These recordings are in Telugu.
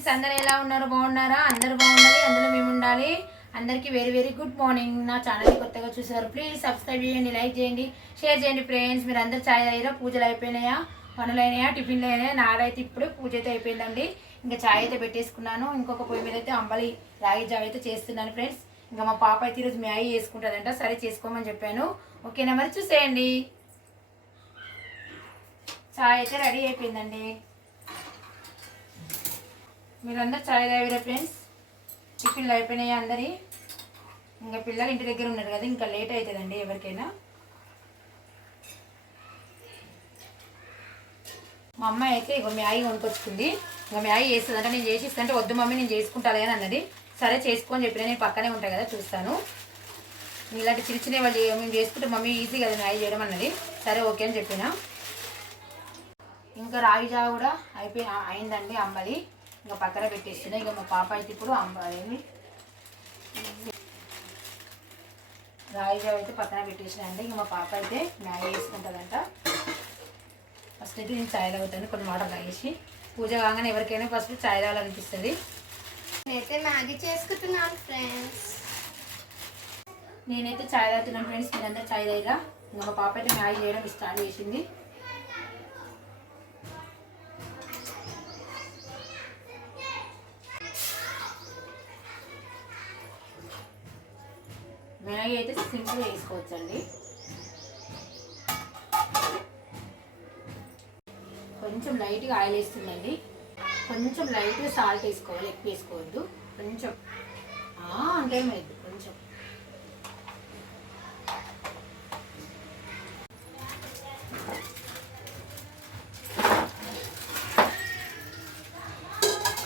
ఫ్రెండ్స్, అందరూ ఎలా ఉన్నారు? బాగున్నారా? అందరూ బాగుండాలి, అందులో మేము ఉండాలి. అందరికీ వెరీ వెరీ గుడ్ మార్నింగ్. నా ఛానల్ని కొత్తగా చూసారు, ప్లీజ్ సబ్స్క్రైబ్ చేయండి, లైక్ చేయండి, షేర్ చేయండి. ఫ్రెండ్స్, మీరు అందరూ ఛాయ్ తాగిరా? పూజలు అయిపోయినాయా? పనులు అయినాయా? టిఫిన్లు అయినాయా? నాదైతే ఇప్పుడు పూజ అయితే అయిపోయిందండి. ఇంకా ఛాయ్ అయితే పెట్టేసుకున్నాను. ఇంకొక పొయ్యి మీద అయితే అంబలి రాగి జావ అయితే చేస్తున్నాను ఫ్రెండ్స్. ఇంకా మా పాప అయితే ఈరోజు మ్యాగీ చేసుకుంటుందంట. సరే చేసుకోమని చెప్పాను. ఓకేనా? మరి చూసేయండి. ఛాయ్ అయితే రెడీ అయిపోయిందండి. మీరందరూ ఛాయ్ తాగిరా ఫ్రెండ్స్? టిఫిన్లు అయిపోయినాయి అందరి. ఇంకా పిల్లలు ఇంటి దగ్గర ఉన్నారు కదా, ఇంకా లేట్ అవుతుందండి ఎవరికైనా. మా అమ్మాయి అయితే ఇక మ్యాగీ కొనుక్కొచ్చుకుంది. ఇంకా మ్యాగీ చేస్తుందంటే నేను చేసి ఇస్తానంటే వద్దు మమ్మీ నేను చేసుకుంటాను అని అన్నది. సరే చేసుకొని చెప్పిన, నేను పక్కనే ఉంటాయి కదా చూస్తాను. ఇలాంటి చిన్న చిన్న వాళ్ళు మేము చేసుకుంటే మమ్మీ ఈజీ కదా మ్యాగీ చేయడం అన్నది. సరే ఓకే అని చెప్పిన. ఇంకా రాగి జావ కూడా అయిందండి అంబలి. ఇంకా పక్కన పెట్టేస్తున్నాయి. ఇక మా పాప అయితే ఇప్పుడు అంబలి రాగి జావ అయితే పక్కన పెట్టేసినాయండి. ఇంకా మా పాప అయితే మ్యాగీ వేసుకుంటుందంట. ఫస్ట్ అయితే నేను ఛాయ్ తాగుతాను, కొన్ని వాటర్ తాగేసి. పూజ కాగానే ఎవరికైనా ఫస్ట్ ఛాయ్ తాగాలనిపిస్తుంది. నేనైతే మ్యాగీ చేసుకుంటున్నాను ఫ్రెండ్స్. నేనైతే ఛాయ్ తాగుతున్నాను ఫ్రెండ్స్. మీరందరూ ఛాయ్ తాగిరా? ఇంకా మా పాప అయితే మ్యాగీ చేయడం స్టార్ట్ చేసింది. మ్యాగీ అయితే సింపుల్గా వేసుకోవచ్చండి. కొంచెం లైట్గా ఆయిల్ వేస్తుందండి. కొంచెం లైట్గా సాల్ట్ వేసుకోవాలి, ఎక్కువ వేసుకోవద్దు. కొంచెం అంతేమైంది కొంచెం.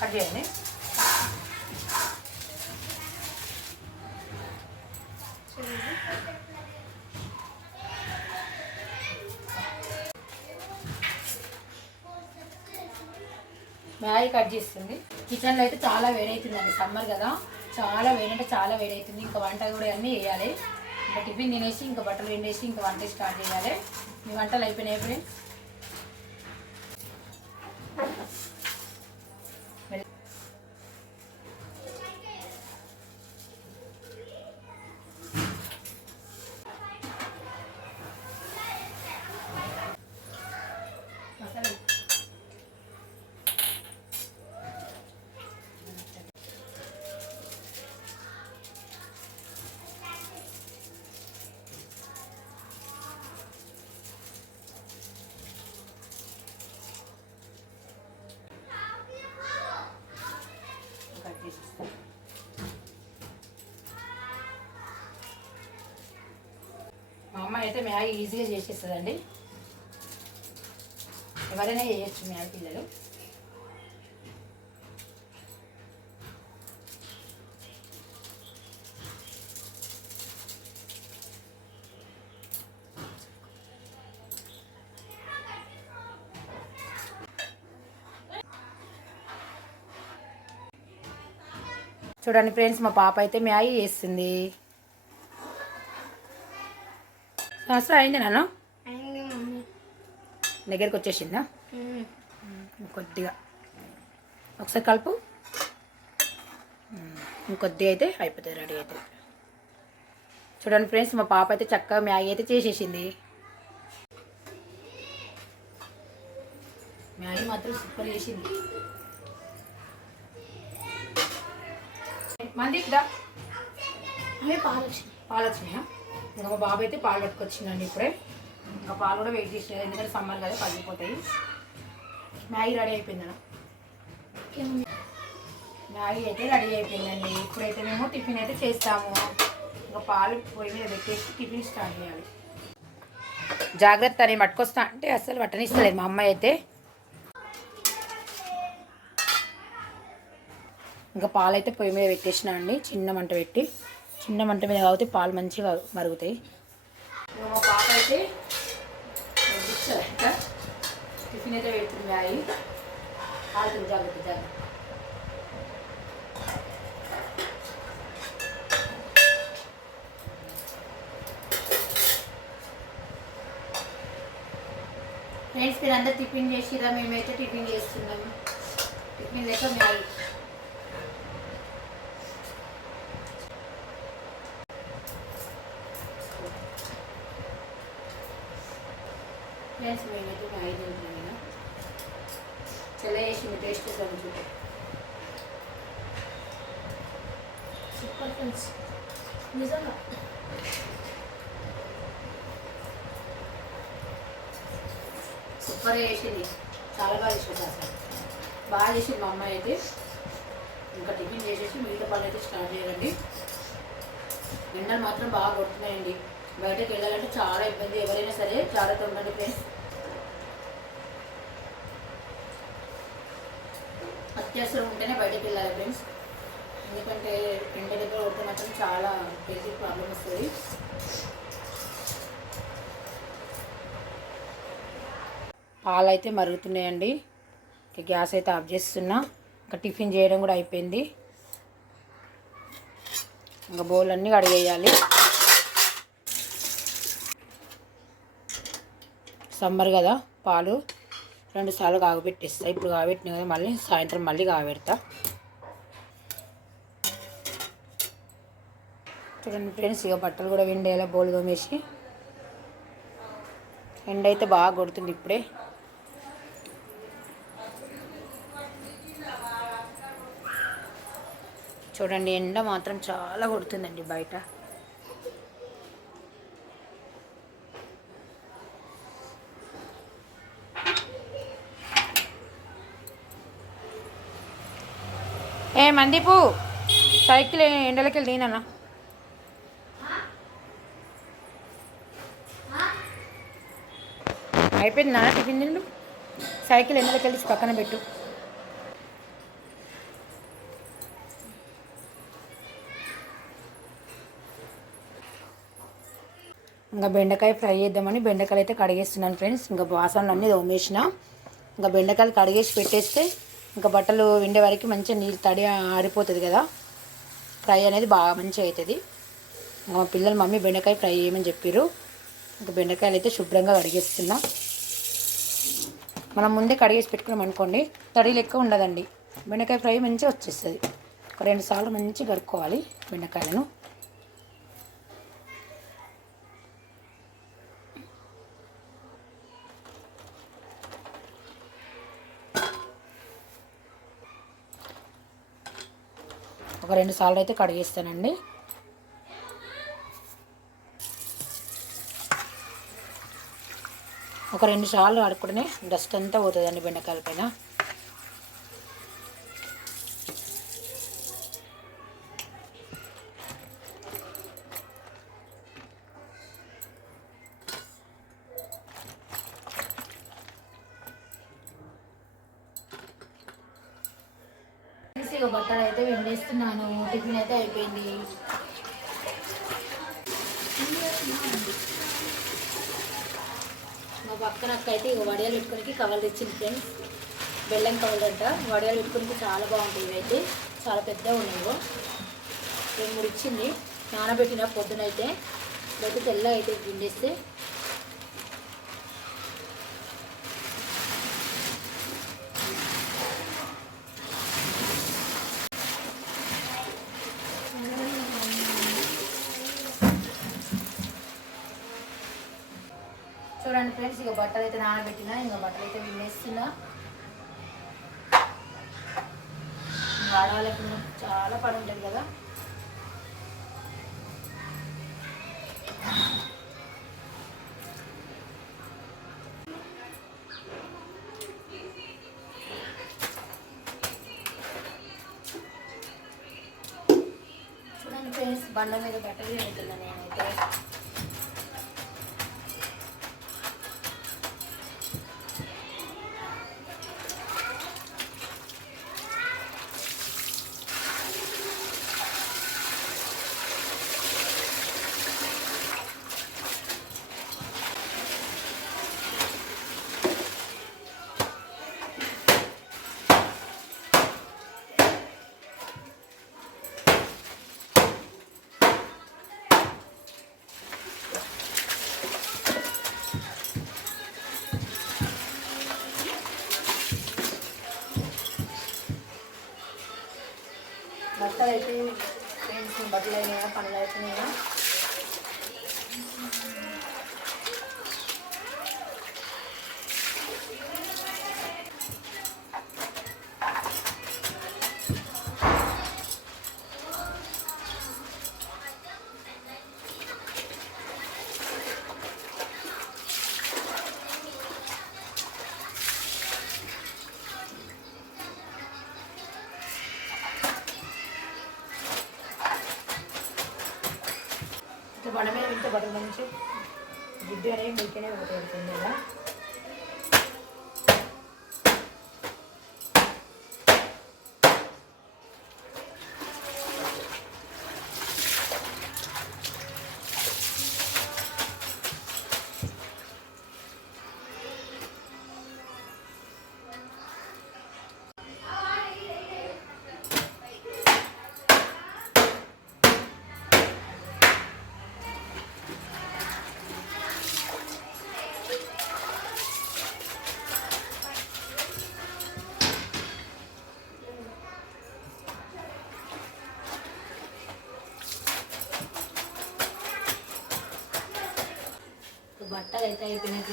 కట్ చేయండి. మ్యాగీ కట్ చేస్తుంది. కిచెన్లో అయితే చాలా వేడవుతుందండి, సమ్మర్ కదా, చాలా వేడంటే చాలా వేడవుతుంది. ఇంకా వంట కూడా అన్నీ వేయాలి. ఇంకా టిఫిన్ తినేసి ఇంకా బట్టలు ఎండేసి ఇంకా వంట స్టార్ట్ చేయాలి. మీ వంటలు అయిపోయినాయి ఫ్రెండ్స్? మా అమ్మ అయితే మ్యాగీ ఈజీగా చేసేస్తుందండి. ఎవరైనా చేయొచ్చు మ్యాగీ పిల్లలు. చూడండి ఫ్రెండ్స్, మా పాప అయితే మ్యాగీ చేస్తుంది. అసలు అయింది నాన్న? దగ్గరికి వచ్చేసిందా? కొద్దిగా ఒకసారి కలుపు. ఇంకొద్దిగా అయితే అయిపోతుంది, రెడీ అయితే. చూడండి ఫ్రెండ్స్, మా పాప అయితే చక్కగా మ్యాగీ అయితే చేసేసింది. మ్యాగీ మాత్రం సూపర్ చేసింది. మంది ఇద్దా పాలు వచ్చినాయా? ఇంకా మా బాబు అయితే పాలు పట్టుకొచ్చిందండి ఇప్పుడే. ఇంకా పాలు కూడా వెయిట్ చేసినాయి, ఎందుకంటే సమ్మర్ కదా పగిలిపోతాయి. మ్యాగీ రెడీ అయిపోయిందన్న. మ్యాగీ అయితే రెడీ అయిపోయిందండి. ఇప్పుడైతే మేము టిఫిన్ అయితే చేస్తాము. ఇంకా పాలు పొయ్యి మీద పెట్టేసి టిఫిన్ స్టార్ట్ చేయాలి. జాగ్రత్త, నేను పట్టుకొస్తా అంటే అసలు పట్టనిస్తలేదు మా అమ్మాయి అయితే. ఇంకా పాలు అయితే పొయ్యి మీద పెట్టేసినా అండి, చిన్న మంట పెట్టి. చిన్న మంట మీద కాబట్టి పాలు మంచిగా మరుగుతాయి. మా పాప అయితే టిఫిన్ అయితే పెడుతుంది. మ్యాగీ కాలుతుంది, జాగ్రత్త జాగ్రత్త. ఫ్రెండ్స్, మీరు అందరు టిఫిన్ చేసిరా? మేమైతే టిఫిన్ చేస్తున్నాము. టిఫిన్ లేక మ్యాగీ. ఫ్రెండ్స్ మేమైతే మ్యాగీ తింటున్నాం కదా, చాలా వేసింది, టేస్ట్ చేద్దాం చూడండి. సూపర్ ఫ్రెండ్స్, నిజంగా సూపర్గా చేసింది, చాలా బాగా చేసింది. అసలు బాగా చేసింది మా అమ్మాయి అయితే. ఇంకా టిఫిన్ చేసేసి మిగతా పనులు అయితే స్టార్ట్ చేయాలండి. ఎండలు మాత్రం బాగా కొడుతున్నాయండి, బయటకు వెళ్ళాలంటే చాలా ఇబ్బంది. ఎవరైనా సరే జాగ్రత్త ఉండండి ఫ్రెండ్స్. అత్యవసరం ఉంటేనే బయటకు వెళ్ళాలి ఫ్రెండ్స్, ఎందుకంటే ఎండ దగ్గర కొడితే మాత్రం చాలా హెల్త్ ప్రాబ్లం వస్తుంది. పాలు అయితే మరుగుతున్నాయండి, గ్యాస్ అయితే ఆఫ్ చేస్తున్నా. ఇంకా టిఫిన్ చేయడం కూడా అయిపోయింది. ఇంకా బౌల్ అన్నీ కడిగేయాలి. సమ్మర్ కదా, పాలు 2 సార్లు కాగబెట్టేస్తా. ఇప్పుడు కాగబెట్టిన కదా, మళ్ళీ సాయంత్రం మళ్ళీ కాగబెడతా. చూడండి ఫ్రెండ్స్, ఇక బట్టలు కూడా విండేలా బౌల్ తోమేసి. ఎండ అయితే బాగా కొడుతుంది ఇప్పుడే. చూడండి, ఎండ మాత్రం చాలా కొడుతుందండి బయట. ఏ మందీపు, సైకిల్ ఎండలకి వెళ్ళి దీనన్నా. అయిపోయింది నాన్న టిఫిన్ తిండు, సైకిల్ ఎండలకి వెళ్ళి పక్కన పెట్టు. ఇంకా బెండకాయ ఫ్రై చేద్దామని బెండకాయలు అయితే కడిగేస్తున్నాను ఫ్రెండ్స్. ఇంకా బాసనలు అన్నీ తోమేసిన. ఇంకా బెండకాయలు కడిగేసి పెట్టేస్తే ఇంకా బట్టలు విండే వరకు మంచిగా నీళ్ళు తడి ఆరిపోతుంది కదా, ఫ్రై అనేది బాగా మంచిగా అవుతుంది. మా పిల్లలు మమ్మీ బెండకాయ ఫ్రై చేయమని చెప్పారు. ఇంకా బెండకాయలు అయితే శుభ్రంగా కడిగేస్తున్నా. మనం ముందే కడిగేసి పెట్టుకున్నాం అనుకోండి, తడి లెక్క ఉండదండి, బెండకాయ ఫ్రై మంచిగా వచ్చేస్తుంది. ఒక 2 సార్లు మంచిగా కడుక్కోవాలి బెండకాయలను. ఒక 2 సార్లు అయితే కడిగేస్తానండి. ఒక 2 సార్లు కడుక్కుంటేనే డస్ట్ అంతా పోతుందండి బెండకాయల పైన. బట్టలు అయితే వెండేస్తున్నాను. టిఫిన్ అయితే అయిపోయింది. మా పక్కన అక్క అయితే ఇక వడియాలు పెట్టుకోనికి కవర్లు తెచ్చింది ఫ్రెండ్స్. బెల్లం కవర్లు అంట, వడియాలు పెట్టుకోనికి చాలా బాగుంటాయి. ఇవైతే చాలా పెద్దగా ఉన్నాయి. 2-3 ఇచ్చింది. నానబెట్టిన పొద్దునైతే బయట తెల్ల అయితే పిండేస్తే చూడండి ఫ్రెండ్స్, ఇక బట్టలు అయితే నానబెట్టినా. ఇంకా బట్టలు అయితే విన్నేస్తున్నా. ఆడవాళ్ళకి చాలా పని ఉంటుంది కదా. చూడండి ఫ్రెండ్స్, బండ మీద బట్టలు వెళ్తున్నా నేనైతే. బట్టలు అయితే ఫ్రెండ్స్, బట్టలు అయినాయా, పనులు అయిపోయినాయా. మనమే ఇంత బటర్ మంచి జిడ్డు అనేది మీకనే పెడుతుంది కదా. బట్టలు అయితే అయిపోయినట్టు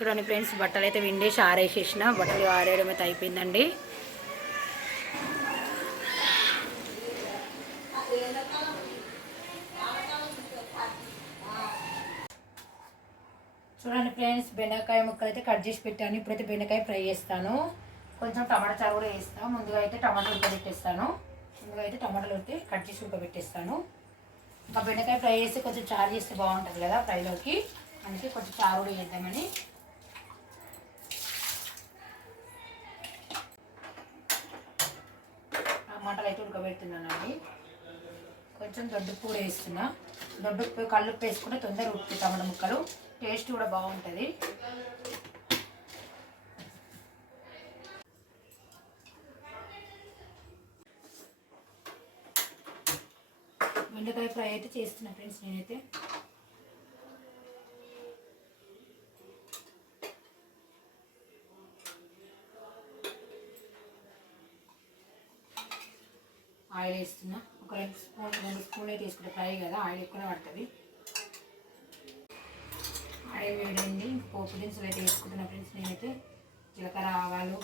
చూడండి ఫ్రెండ్స్, బట్టలు అయితే విండేసి ఆరేసేసిన. బట్టలు ఆరేయడం అయితే అయిపోయిందండి. చూడండి ఫ్రెండ్స్, బెండకాయ ముక్కలు అయితే కట్ చేసి పెట్టాను. ఇప్పుడైతే బెండకాయ ఫ్రై చేస్తాను. కొంచెం టమాటా చారు కూడా వేస్తాను. ముందుగా అయితే టమాటాలు ఉడకబెట్టేస్తాను. కట్ చేసి ఉడకబెట్టేస్తాను. ఇంకా బెండకాయ ఫ్రై చేస్తే కొంచెం చారు చేస్తే బాగుంటుంది కదా ఫ్రైలోకి, అందుకే కొంచెం చారు కూడా చేద్దామని. టమాటాలు అయితే ఉడకబెడుతున్నానండి. కొంచెం దొడ్డుప్పు కూడా వేస్తున్నా. దొడ్డుప్పు కల్లుప్పు వేసుకుంటే తొందరగా ఉడుకుతాయి టమాటా ముక్కలు, టేస్ట్ కూడా బాగుంటుంది. బెండకాయ ఫ్రై అయితే చేస్తున్నా ఫ్రెండ్స్ నేనైతే. ఆయిల్ వేస్తున్నా. ఒక 2 స్పూన్లు అయితే వేసుకుంటే ఫ్రై కదా, ఆయిల్ ఎక్కువనే పడుతుంది. ఆయిల్ వేడండి. పోపు దినుసులు అయితే వేసుకుంటున్నా ఫ్రెండ్స్ నేనైతే. జీలకర్ర, ఆవాలు,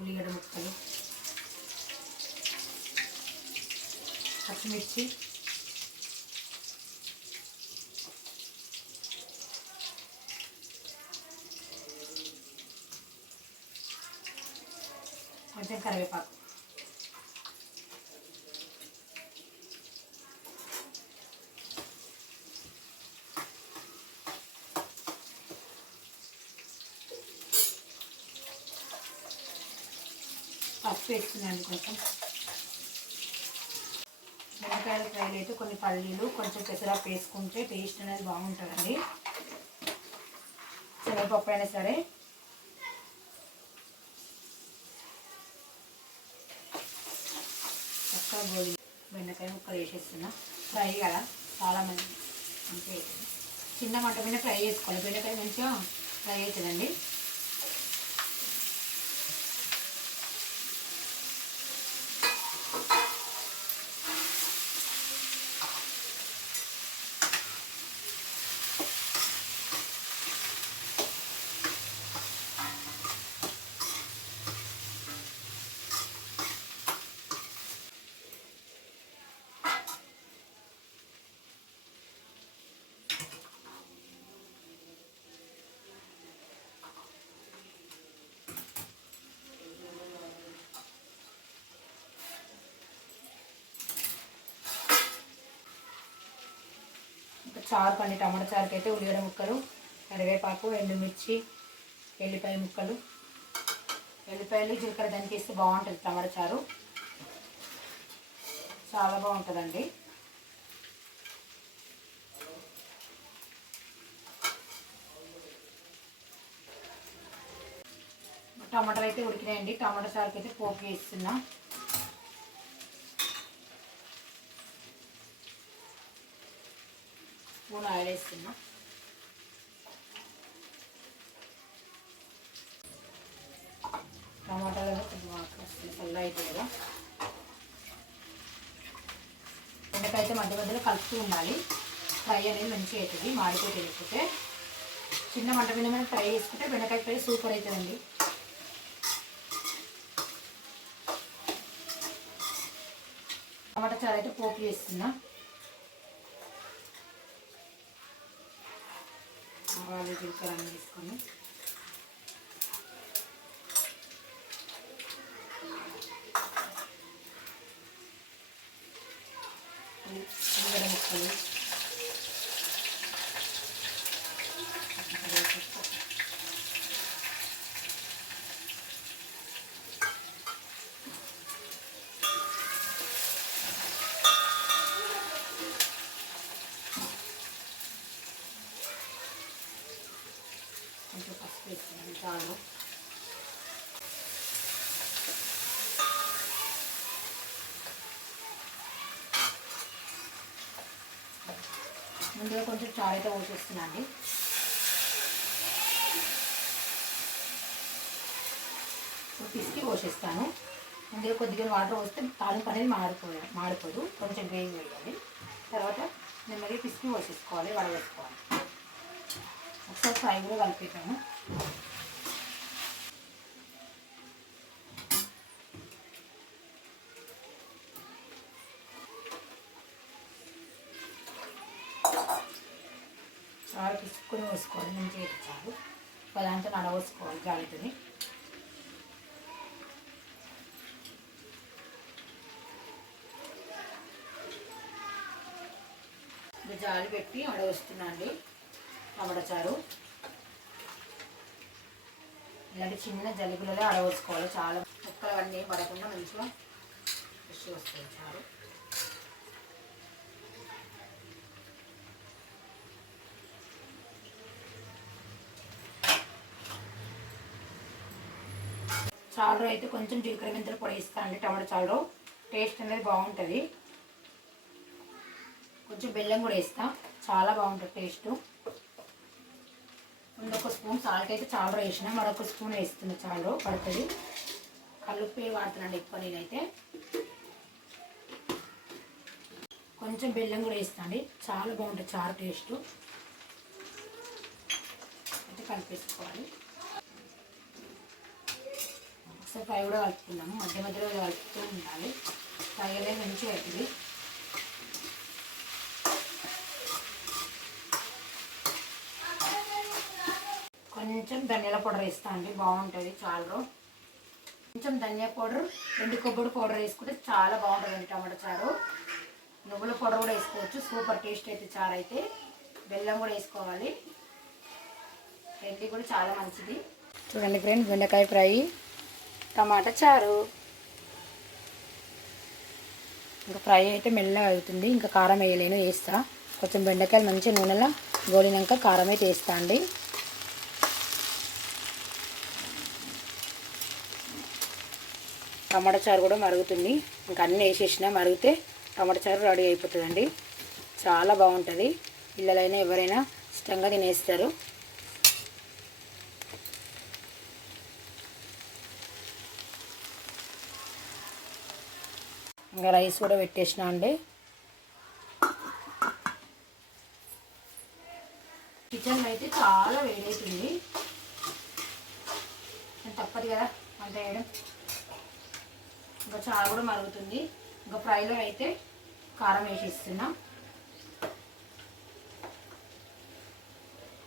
ఉల్లిగడ్డ ముక్కలు, పచ్చిమిర్చి, కొంచెం కరివేపాకు. పసుపు వేస్తున్నాను కొంచెం. బెండకాయల ఫ్రైలు అయితే కొన్ని పల్లీలు, కొంచెం పెసరపప్పు వేసుకుంటే టేస్ట్ అనేది బాగుంటుందండి. శనగపప్పు అయినా సరే. చక్కగా బెండకాయ ముక్కలు వేసేస్తున్నా. ఫ్రై కదా, చాలామంది అంతే చిన్న మంట మీద ఫ్రై చేసుకోవాలి. బెండకాయ మంచిగా ఫ్రై అవుతుందండి. చారు కండి, టమాటా చారుకి అయితే ఉల్లిగడ్డ ముక్కలు, కరివేపాకు, ఎండుమిర్చి, ఎల్లిపాయ ముక్కలు, ఎల్లిపాయలు, జీలకర్ర దానికి వేస్తే బాగుంటుంది టమాటా చారు, చాలా బాగుంటుందండి. టమాటాలు అయితే ఉడికినాయండి. టమాటా చారుకి అయితే పోపు వేస్తున్నా. స్పూన్ ఆయిల్ వేస్తున్నా. టమాటాలు కొంచెం వస్తుంది, చల్ల అవుతుంది కదా. బెండకాయ అయితే మధ్య మధ్యలో కలుపుతూ ఉండాలి. ఫ్రై అనేది మంచిగా అవుతుంది. మాడిపోయి తెలియకపోతే చిన్న మంట మీద మనం ఫ్రై చేసుకుంటే బెండకాయ ఫ్రై సూపర్ అవుతుందండి. టమాటా చారు అయితే పోపు చేస్తున్నా. ఆవాలు జీలకర్ర అన్నీ తీసుకొని ఉల్లిగడ్డ ముక్కలు కొంచెం పసుపు వేస్తున్నాను చాలు. ముందుగా కొంచెం చారు అయితే పోసేస్తున్నాండి. ఇప్పుడు పిసికి పోసేస్తాను. ముందుగా కొద్దిగా వాటర్ పోస్తే తాలింపు అనేది మాడిపోదు. కొంచెం గ్రేవీ వేయాలి. తర్వాత నెమ్మదిగా పిసికి పోసేసుకోవాలి, వడవేసుకోవాలి. ఒకసారి ఫ్రై కూడా కలిపేసాను. చారు పిసుకొని వేసుకోవాలి. మంచిగా అయితే చాలు పదాంతో నడవేసుకోవాలి జాలితోని. ఇప్పుడు జాలి పెట్టి అడవస్తున్నా అండి టమాటా చారు. ఇలాంటి చిన్న జలుబులలో అడవేసుకోవాలి. చాలా ముక్కలు అన్నీ పడకుండా మంచిగా ఫ్రెష్ వస్తుంది చారు. చారు అయితే కొంచెం జీలకర్ర మెంతులు పొడి వేస్తానండి. టమాటా చారు టేస్ట్ అనేది బాగుంటుంది. కొంచెం బెల్లం కూడా వేస్తా, చాలా బాగుంటుంది టేస్ట్. ముందొక స్పూన్ సాల్ట్ అయితే చారు వేసిన, మరొక స్పూన్ వేస్తున్నా. చారు పడుతుంది. కల్లుప్పి వాడుతున్నాండి ఎక్కువ నేనైతే. కొంచెం బెల్లం కూడా వేస్తాండి, చాలా బాగుంటుంది చారు టేస్ట్. అయితే కలిపేసుకోవాలి. ఒకసారి ఫ్రై కూడా కలుపుకున్నాము. మధ్య మధ్యలో కలుపుతూ ఉండాలి. ఫ్రై అనేది మంచిగా అవుతుంది. కొంచెం ధనియాల పౌడర్ వేస్తా అండి, బాగుంటుంది చారులో. కొంచెం ధనియా పౌడర్, ఎండు కొబ్బరి పౌడర్ వేసుకుంటే చాలా బాగుంటుందండి టమాటా చారు. నువ్వుల పౌడర్ కూడా వేసుకోవచ్చు, సూపర్ టేస్ట్ అయితే చారు అయితే. బెల్లం కూడా వేసుకోవాలి, హెల్తీ కూడా చాలా మంచిది. చూడండి ఫ్రెండ్స్, బెండకాయ ఫ్రై, టమాటా చారు. ఇంకా ఫ్రై అయితే మెల్లగా అవుతుంది. ఇంకా కారం వేయలేను, వేస్తా. కొంచెం బెండకాయలు మంచిగా నూనెలో గోలినాక కారం అయితే వేస్తా అండి. టమాటా చారు కూడా మరుగుతుంది. ఇంకా అన్నీ వేసేసిన, మరిగితే టమాటా చారు రెడీ అయిపోతుందండి. చాలా బాగుంటుంది. పిల్లలైనా ఎవరైనా ఇష్టంగా తినేస్తారు. ఇంకా రైస్ కూడా పెట్టేసిన అండి. కిచెన్లో అయితే చాలా వేడవుతుంది, తప్పదు కదా వంట చేయడం. ఇంకా చారు కూడా మరుగుతుంది. ఇంకా ఫ్రైలో అయితే కారం వేసిస్తున్నా.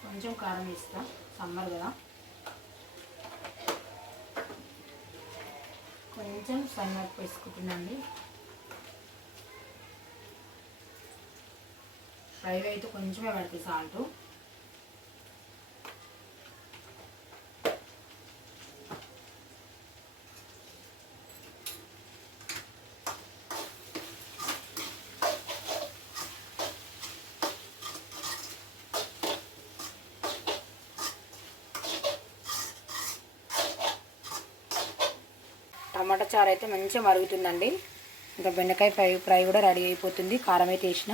కొంచెం కారం వేస్తా, సమ్మర్ కదా. కొంచెం సన్నపు వేసుకుంటున్నాండి. ఫ్రైలో అయితే కొంచెమే పడుతుంది సాల్ట్. టమాటా చారు అయితే మంచిగా మరుగుతుందండి. ఇంకా బెండకాయ ఫ్రై కూడా రెడీ అయిపోతుంది. కారం అయితే వేసిన.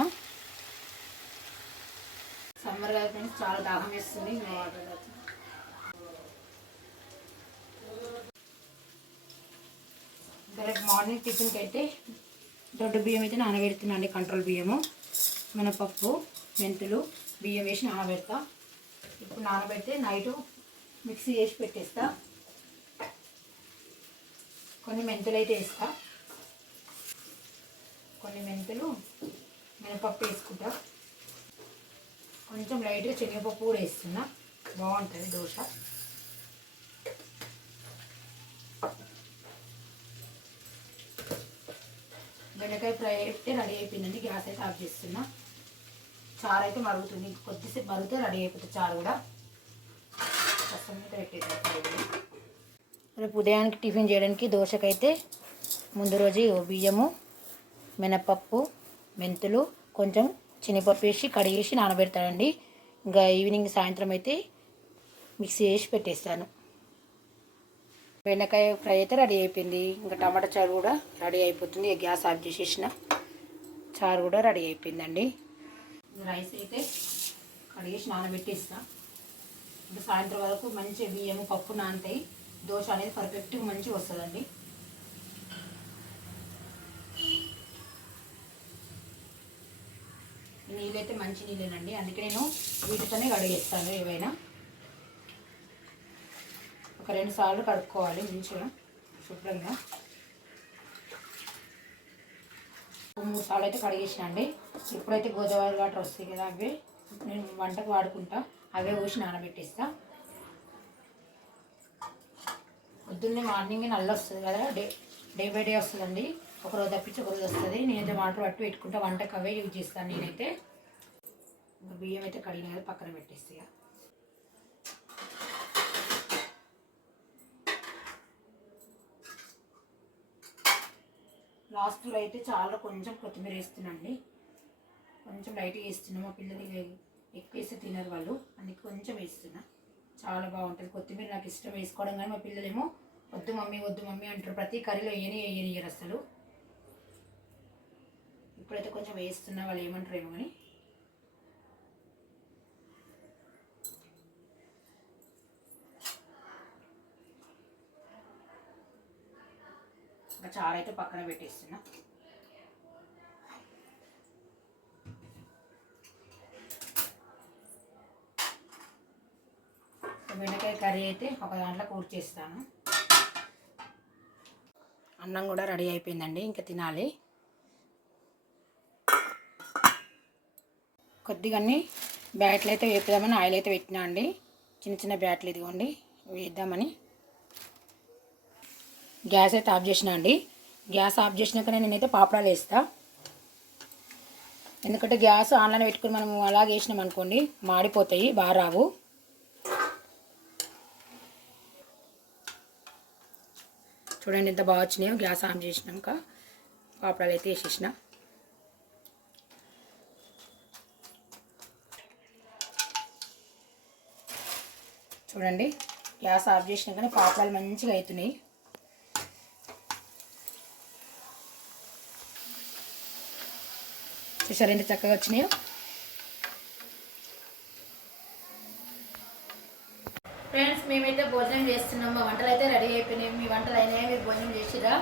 సమ్మర్ అయితే చాలా దాహం వేస్తుంది. రేపు మార్నింగ్ టిఫిన్కి అయితే దొడ్డు బియ్యం అయితే నానబెడుతున్నాండి. కంట్రోల్ బియ్యము, మినపప్పు, మెంతులు, బియ్యం వేసి నానబెడతా. ఇప్పుడు నానబెడితే నైటు మిక్సీ చేసి పెట్టేస్తా. కొన్ని మెంతులు అయితే వేస్తా, కొన్ని మెంతులు, మినపప్పు వేసుకుంటా. కొంచెం లైట్గా శనగపప్పు కూడా వేస్తున్నా, బాగుంటుంది దోశ. బెండకాయ ఫ్రై అయితే రెడీ అయిపోయిందండి. గ్యాస్ అయితే ఆఫ్ చేస్తున్నా. చారు అయితే మరుగుతుంది. కొద్దిసేపు మరిగితే రెడీ అయిపోతుంది చారు కూడా. రేపు ఉదయానికి టిఫిన్ చేయడానికి దోశకైతే ముందు రోజు బియ్యము, మినపప్పు, మెంతులు, కొంచెం శనగపప్పు వేసి కడిగేసి నానబెడతానండి. ఇంకా ఈవినింగ్ సాయంత్రం అయితే మిక్సీ వేసి పెట్టేస్తాను. బెండకాయ ఫ్రై అయితే రెడీ అయిపోయింది. ఇంకా టమాటా చారు కూడా రెడీ అయిపోతుంది. గ్యాస్ ఆఫ్ చేసేసిన. చారు కూడా రెడీ అయిపోయిందండి. రైస్ అయితే కడిగేసి నానబెట్టేస్తా. ఇంకా సాయంత్రం వరకు మంచి బియ్యము, పప్పు నానతాయి. దోశ అనేది పర్ఫెక్ట్గా మంచిగా వస్తుందండి. నీళ్ళు అయితే మంచి నీళ్ళేనండి, అందుకే నేను వీటితోనే కడిగేస్తాను. ఏవైనా ఒక 2 సార్లు కడుక్కోవాలి మంచిగా శుభ్రంగా. 3 సార్లు అయితే కడిగేసిన అండి. ఇప్పుడైతే గోదావరి వాటర్ వస్తాయి కదా, అవే నేను వంటకు వాడుకుంటా. అవే పోసి నానబెట్టేస్తా. పొద్దున్నే మార్నింగ్ నల్ల వస్తుంది కదా, డే బై డే వస్తుందండి. ఒకరోజు తప్పించి ఒకరోజు వస్తుంది. నేనైతే వాటర్ పట్టు పెట్టుకుంటా, వంటకు అవే యూజ్ చేస్తాను నేనైతే. ఇంకా బియ్యం అయితే కడిగిన కదా పక్కన పెట్టేస్తా. లాస్ట్లో అయితే చాలా కొంచెం కొత్తిమీర వేస్తున్నాండి. కొంచెం లైట్గా వేస్తున్నాం. మా పిల్లలు ఎక్కువ వేస్తే తినరు వాళ్ళు, అందుకే కొంచెం వేస్తున్నా. చాలా బాగుంటుంది కొత్తిమీర. నాకు ఇష్టం వేసుకోవడం, కానీ మా పిల్లలేమో వద్దు మమ్మీ వద్దు మమ్మీ అంటారు. ప్రతి కర్రీలో వేయనియరు అసలు. ఇప్పుడైతే కొంచెం వేస్తున్నా, వాళ్ళు ఏమంటారు ఏమో కానీ. ఇంకా చారు అయితే పక్కన పెట్టేస్తున్నా. బెండకాయ కర్రీ అయితే ఒక దాంట్లో కూర్చేస్తాను. అన్నం కూడా రెడీ అయిపోయిందండి, ఇంకా తినాలి. కొద్దిగానే బ్యాట్లు అయితే వేపుదామని ఆయిల్ అయితే పెట్టినా అండి. చిన్న చిన్న బ్యాట్లు ఇదిగోండి వేద్దామని. గ్యాస్ అయితే ఆఫ్ చేసిన అండి. గ్యాస్ ఆఫ్ చేసినాకనే నేనైతే పాపడాలు వేస్తా. ఎందుకంటే గ్యాస్ ఆన్లైన్ పెట్టుకుని మనం అలాగే వేసినాం అనుకోండి, మాడిపోతాయి, బాగా రావు. చూడండి ఎంత బాగా వచ్చినాయో. గ్యాస్ ఆన్ చేసినాక పాపడాలు అయితే వేసేసిన. చూడండి గ్యాస్ ఆఫ్ చేసినాకనే పాపడాలు మంచిగా అవుతున్నాయి. చూసారు ఎంత చక్కగా వచ్చినాయో. ఫ్రెండ్స్, మేమైతే భోజనం చేస్తున్నాం. మా వంటలు అయితే రెడీ అయిపోయినాయి. మీ వంటలు అయినాయి, మీరు భోజనం చేసిరా?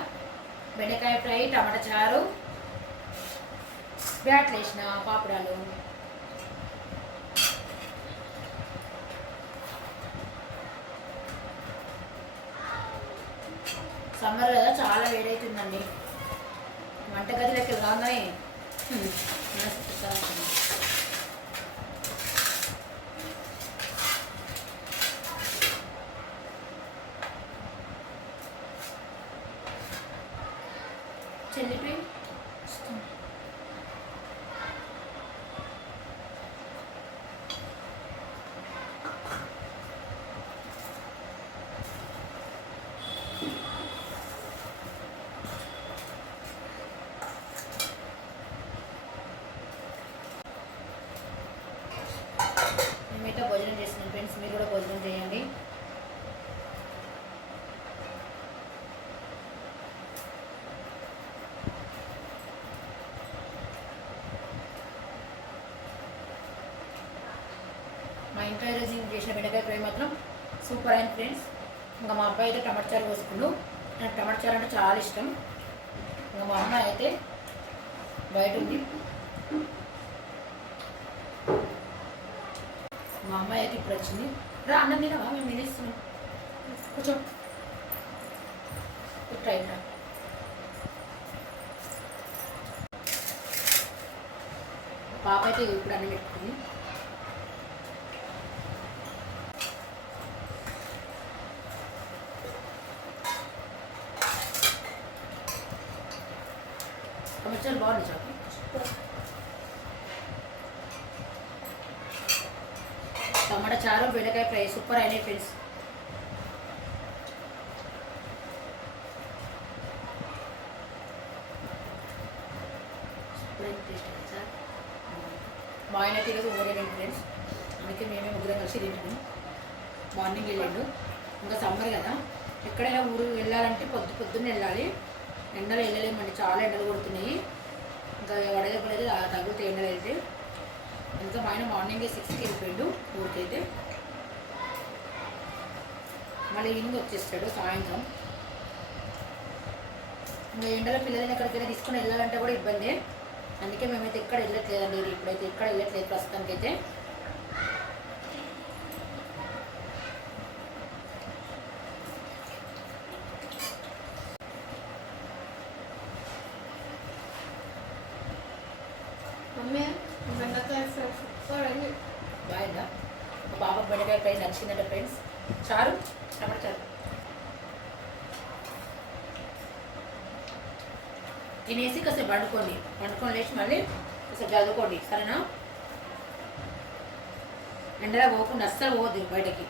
బెండకాయ ఫ్రై, టమాటా చారు, బ్యాట్లు వేసిన పాపడాలు. సమ్మర్ కదా చాలా వేడవుతుందండి. వంటగదిలోకి రాగానే చెల్లిపోయి మేమైతే భోజనం చేస్తున్నాం ఫ్రెండ్స్. మీరు కూడా భోజనం చేయండి. మా ఇంట్లో ఈరోజు నేను చేసిన బెండకాయ ఫ్రై మాత్రం సూపర్ అయింది ఫ్రెండ్స్. ఇంకా మా అబ్బాయి అయితే టమాటా చారు పోసుకుండు. నాకు టమాటా చారు అంటే చాలా ఇష్టం. ఇంకా మా అమ్మాయి అయితే బయట ఉంది. మా అమ్మాయి అయితే ఇప్పుడు వచ్చింది. రా అన్నం తినవా, మేము తినేస్తున్నాం. కొంచెం ట్రై రా. పాప అయితే ఇప్పుడు అన్నం పెట్టుకుంది. టమాటాలు బాగుంది చాకు. టమాటా చారు బెండకాయ ఫ్రై సూపర్ అయినాయి ఫ్రెండ్స్. సూపర్ టేస్ట్ అయింది సార్. మా ఆయన అయితే ఈరోజు ఊరేగండి ఫ్రెండ్స్, అందుకే మేమే ముగ్గురం కలిసి తింటున్నాం. మార్నింగ్ వెళ్ళాడు. ఇంకా సమ్మర్ కదా, ఎక్కడైనా ఊరు వెళ్ళాలంటే పొద్దున్నే వెళ్ళాలి. ఎండలు వెళ్ళలేమండి, చాలా ఎండలు కొడుతున్నాయి. ఇంకా వడదెబ్బలేదు తగ్గుతాయి ఎండలు వెళ్తే. ఇంకా మా ఆయన మార్నింగే 6కి వెళ్ళిపోయాడు ఊరికైతే. మళ్ళీ ఈవినింగ్ వచ్చేస్తాడు సాయంత్రం. ఇంకా ఎండలో పిల్లలని ఎక్కడికైనా తీసుకొని వెళ్ళాలంటే కూడా ఇబ్బంది. అందుకే మేమైతే ఎక్కడ వెళ్ళట్లేదండి, ఇప్పుడైతే ఎక్కడ వెళ్ళట్లేదు ప్రస్తుతానికైతే. మమ్మీ బెండకాయ ఫ్రై సూపర్ అయింది. బాగుందా? మా పాప బెండకాయ ఫ్రై నచ్చిందంట ఫ్రెండ్స్. చారు టమాటా చారు తినేసి కాసేపు వండుకొని లేచి మళ్ళీ కాసేపు చదువుకోండి, సరేనా? ఎండలో పోకుండా అస్సలు పోవద్దు బయటకి.